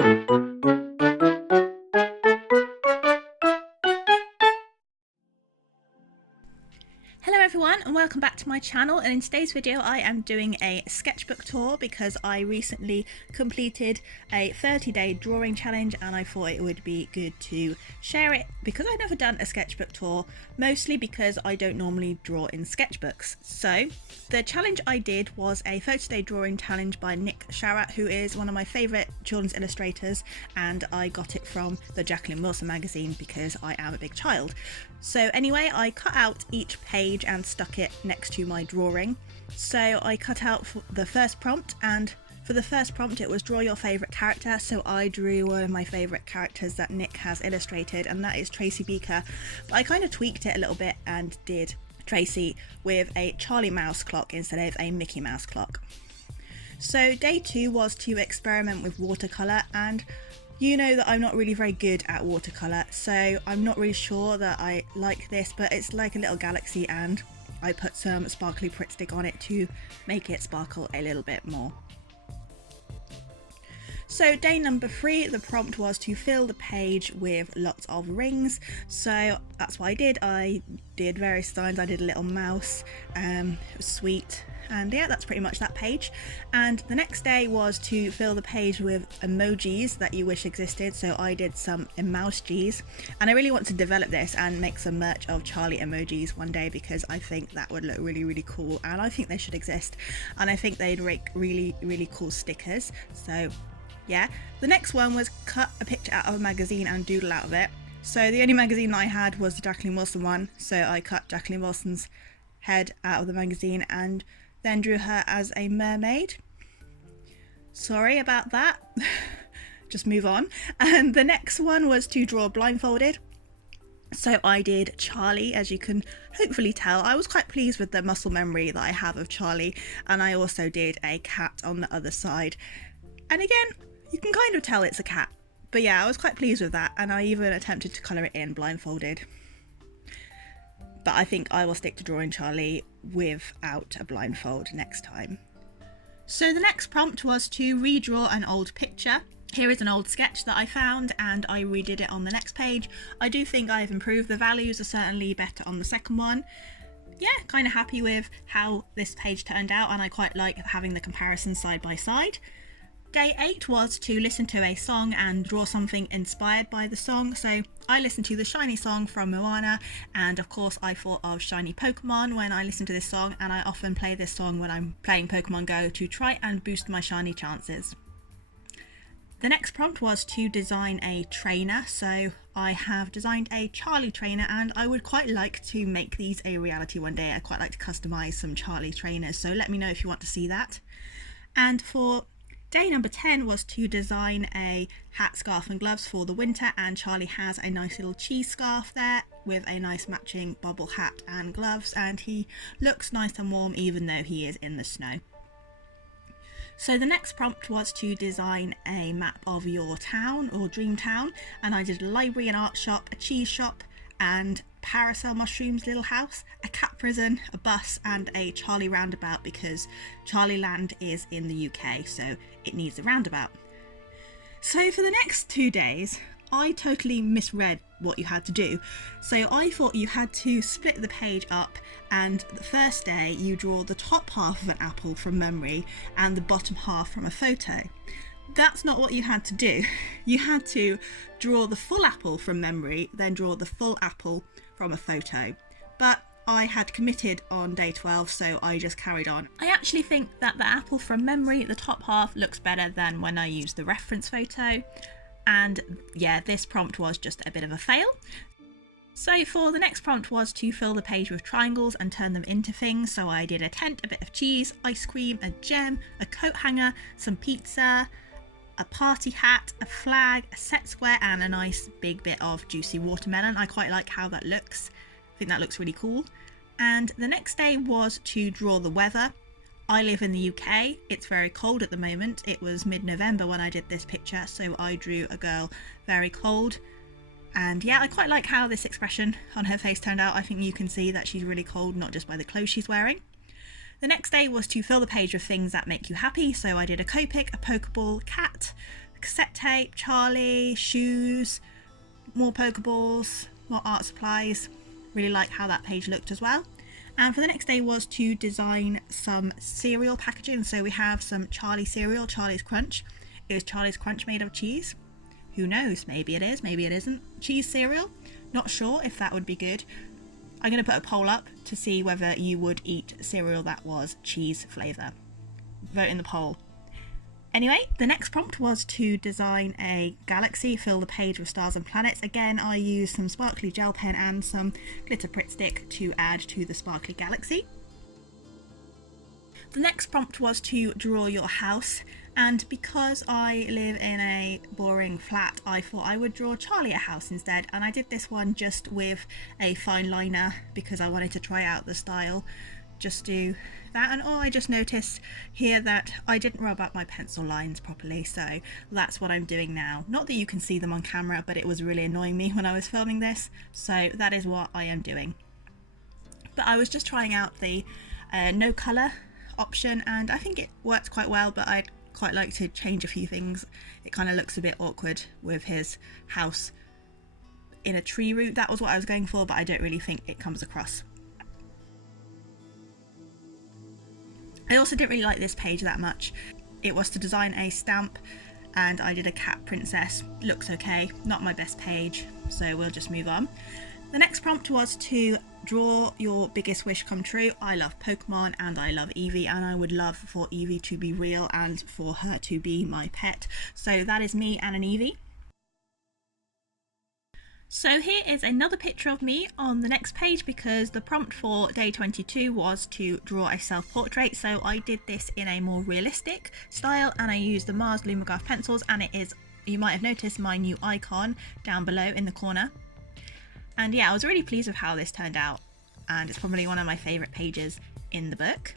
Hello everyone and welcome back to my channel, and in today's video I am doing a sketchbook tour because I recently completed a 30-day drawing challenge and I thought it would be good to share it because I've never done a sketchbook tour, mostly because I don't normally draw in sketchbooks. So the challenge I did was a 30-day drawing challenge by Nick Sharratt, who is one of my favourite children's illustrators, and I got it from the Jacqueline Wilson magazine because I am a big child. So anyway, I cut out each page and stuck it next to my drawing. So I cut out the first prompt, and for the first prompt it was draw your favourite character. So I drew one of my favourite characters that Nick has illustrated, and that is Tracy Beaker. But I kind of tweaked it a little bit and did Tracy with a Charlie Mouse clock instead of a Mickey Mouse clock. So day 2 was to experiment with watercolour, and you know that I'm not really very good at watercolour, so I'm not really sure that I like this, but it's like a little galaxy and I put some sparkly Pritt stick on it to make it sparkle a little bit more. So day number 3, the prompt was to fill the page with lots of rings, so that's what I did. I did various designs. I did a little mouse, it was sweet, and yeah, that's pretty much that page. And the next day was to fill the page with emojis that you wish existed, so I did some emoujis, and I really want to develop this and make some merch of Charlie emojis one day because I think that would look really cool, and I think they should exist, and I think they'd make really cool stickers. So yeah, the next one was cut a picture out of a magazine and doodle out of it. So the only magazine that I had was the Jacqueline Wilson one, so I cut Jacqueline Wilson's head out of the magazine and then drew her as a mermaid. Sorry about that. Just move on. And the next one was to draw blindfolded. So I did Charlie. As you can hopefully tell, I was quite pleased with the muscle memory that I have of Charlie, and I also did a cat on the other side. And again, you can kind of tell it's a cat. But yeah, I was quite pleased with that, and I even attempted to colour it in blindfolded. But I think I will stick to drawing Charlie without a blindfold next time. So the next prompt was to redraw an old picture. Here is an old sketch that I found and I redid it on the next page. I do think I've improved. The values are certainly better on the second one. Yeah, kind of happy with how this page turned out, and I quite like having the comparison side by side. Day 8 was to listen to a song and draw something inspired by the song. So I listened to the Shiny song from Moana, and of course I thought of Shiny Pokemon when I listened to this song, and I often play this song when I'm playing Pokemon Go to try and boost my shiny chances. The next prompt was to design a trainer. So I have designed a Charlie trainer, and I would quite like to make these a reality one day. I'd quite like to customize some Charlie trainers, so let me know if you want to see that. And for day number 10 was to design a hat, scarf and gloves for the winter, and Charlie has a nice little cheese scarf there with a nice matching bobble hat and gloves, and he looks nice and warm even though he is in the snow. So the next prompt was to design a map of your town or dream town, and I did a library, an art shop, a cheese shop, and Parasol Mushroom's little house, a cat prison, a bus, and a Charlie roundabout because Charlie Land is in the UK, so it needs a roundabout. So for the next 2 days, I totally misread what you had to do. So I thought you had to split the page up, and the first day you draw the top half of an apple from memory and the bottom half from a photo. That's not what you had to do. You had to draw the full apple from memory, then draw the full apple from a photo. But I had committed on day 12, so I just carried on. I actually think that the apple from memory, the top half, looks better than when I used the reference photo. And yeah, this prompt was just a bit of a fail. So for the next prompt was to fill the page with triangles and turn them into things. So I did a tent, a bit of cheese, ice cream, a gem, a coat hanger, some pizza, a party hat, a flag, a set square, and a nice big bit of juicy watermelon. I quite like how that looks. I think that looks really cool. And the next day was to draw the weather. I live in the UK. It's very cold at the moment. It was mid-November when I did this picture, so I drew a girl very cold. And yeah, I quite like how this expression on her face turned out. I think you can see that she's really cold, not just by the clothes she's wearing. The next day was to fill the page with things that make you happy. So I did a Copic, a Pokeball, cat, cassette tape, Charlie, shoes, more Pokeballs, more art supplies. Really like how that page looked as well. And for the next day was to design some cereal packaging. So we have some Charlie cereal, Charlie's Crunch. Is Charlie's Crunch made of cheese? Who knows? Maybe it is, maybe it isn't. Cheese cereal? Not sure if that would be good. I'm going to put a poll up to see whether you would eat cereal that was cheese flavour. Vote in the poll. Anyway, the next prompt was to design a galaxy, fill the page with stars and planets. Again, I used some sparkly gel pen and some glitter Pritt stick to add to the sparkly galaxy. The next prompt was to draw your house, and because I live in a boring flat, I thought I would draw Charlie a house instead, and I did this one just with a fine liner because I wanted to try out the style. Just do that, and I just noticed here that I didn't rub out my pencil lines properly, so that's what I'm doing now. Not that you can see them on camera, but it was really annoying me when I was filming this, so that is what I am doing. But I was just trying out the no colour option, and I think it worked quite well, but I'd quite like to change a few things. It kind of looks a bit awkward with his house in a tree root. That was what I was going for, but I don't really think it comes across. I also didn't really like this page that much. It was to design a stamp, and I did a cat princess. Looks okay, not my best page, so we'll just move on. The next prompt was to draw your biggest wish come true. I love Pokemon and I love Eevee, and I would love for Eevee to be real and for her to be my pet. So that is me and an Eevee. So here is another picture of me on the next page, because the prompt for day 22 was to draw a self-portrait. So I did this in a more realistic style, and I used the Mars Lumograph pencils, and it is, you might have noticed, my new icon down below in the corner. And yeah, I was really pleased with how this turned out, and it's probably one of my favourite pages in the book.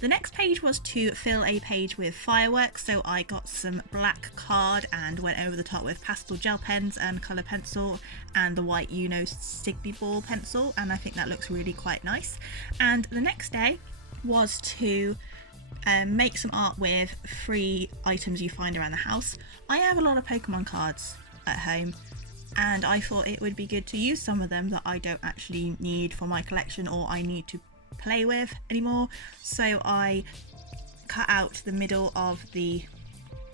The next page was to fill a page with fireworks, so I got some black card and went over the top with pastel gel pens and colour pencil and the white Sigby ball pencil, and I think that looks really quite nice. And the next day was to make some art with free items you find around the house. I have a lot of Pokemon cards at home, and I thought it would be good to use some of them that I don't actually need for my collection or I need to play with anymore. So I cut out the middle of the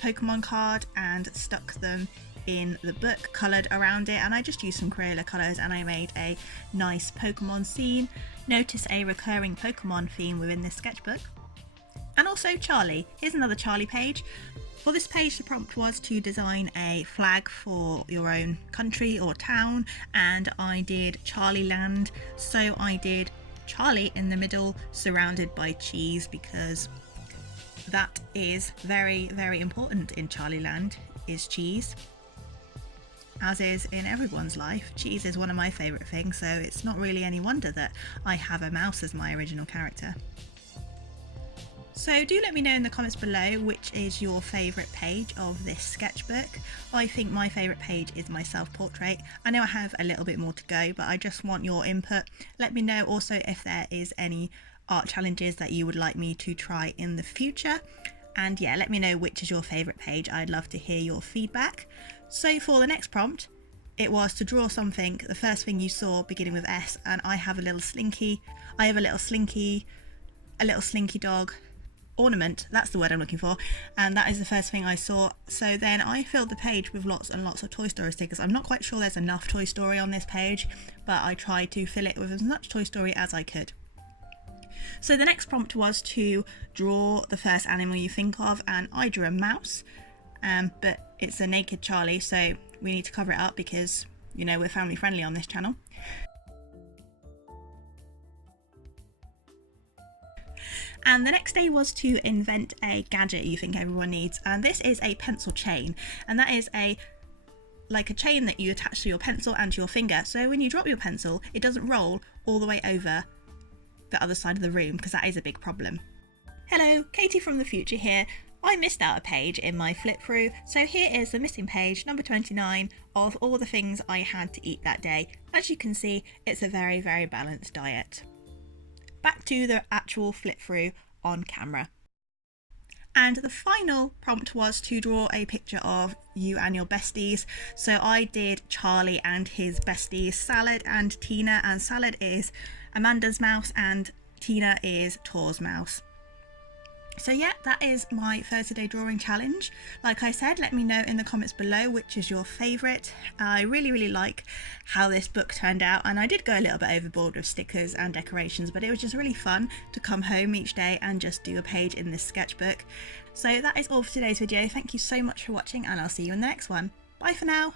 Pokemon card and stuck them in the book, coloured around it, and I just used some Crayola colours and I made a nice Pokemon scene. Notice a recurring Pokemon theme within this sketchbook. And also Charlie. Here's another Charlie page. For this page, the prompt was to design a flag for your own country or town, and I did Charlie Land. So I did Charlie in the middle, surrounded by cheese, because that is very, very important in Charlie Land, is cheese. As is in everyone's life. Cheese is one of my favourite things, so it's not really any wonder that I have a mouse as my original character. So do let me know in the comments below which is your favourite page of this sketchbook. I think my favourite page is my self-portrait. I know I have a little bit more to go, but I just want your input. Let me know also if there is any art challenges that you would like me to try in the future. And yeah, let me know which is your favourite page. I'd love to hear your feedback. So for the next prompt, it was to draw something, the first thing you saw beginning with S, and I have a little slinky. I have a little slinky dog ornament, that's the word I'm looking for, and that is the first thing I saw. So then I filled the page with lots and lots of Toy Story stickers. I'm not quite sure there's enough Toy Story on this page, but I tried to fill it with as much Toy Story as I could. So the next prompt was to draw the first animal you think of, and I drew a mouse, but it's a naked Charlie, so we need to cover it up because, you know, we're family friendly on this channel. And the next day was to invent a gadget you think everyone needs, and this is a pencil chain, and that is like a chain that you attach to your pencil and to your finger, so when you drop your pencil it doesn't roll all the way over the other side of the room, because that is a big problem. Hello, Katie from the future here. I missed out a page in my flip through, so here is the missing page, number 29, of all the things I had to eat that day. As you can see, it's a very, very balanced diet. Back to the actual flip through on camera. And the final prompt was to draw a picture of you and your besties. So I did Charlie and his besties, Salad and Tina, and Salad is Amanda's mouse and Tina is Tor's mouse. So yeah, that is my 30-day drawing challenge. Like I said, let me know in the comments below which is your favourite. I really like how this book turned out, and I did go a little bit overboard with stickers and decorations, but it was just really fun to come home each day and just do a page in this sketchbook. So that is all for today's video. Thank you so much for watching, and I'll see you in the next one. Bye for now.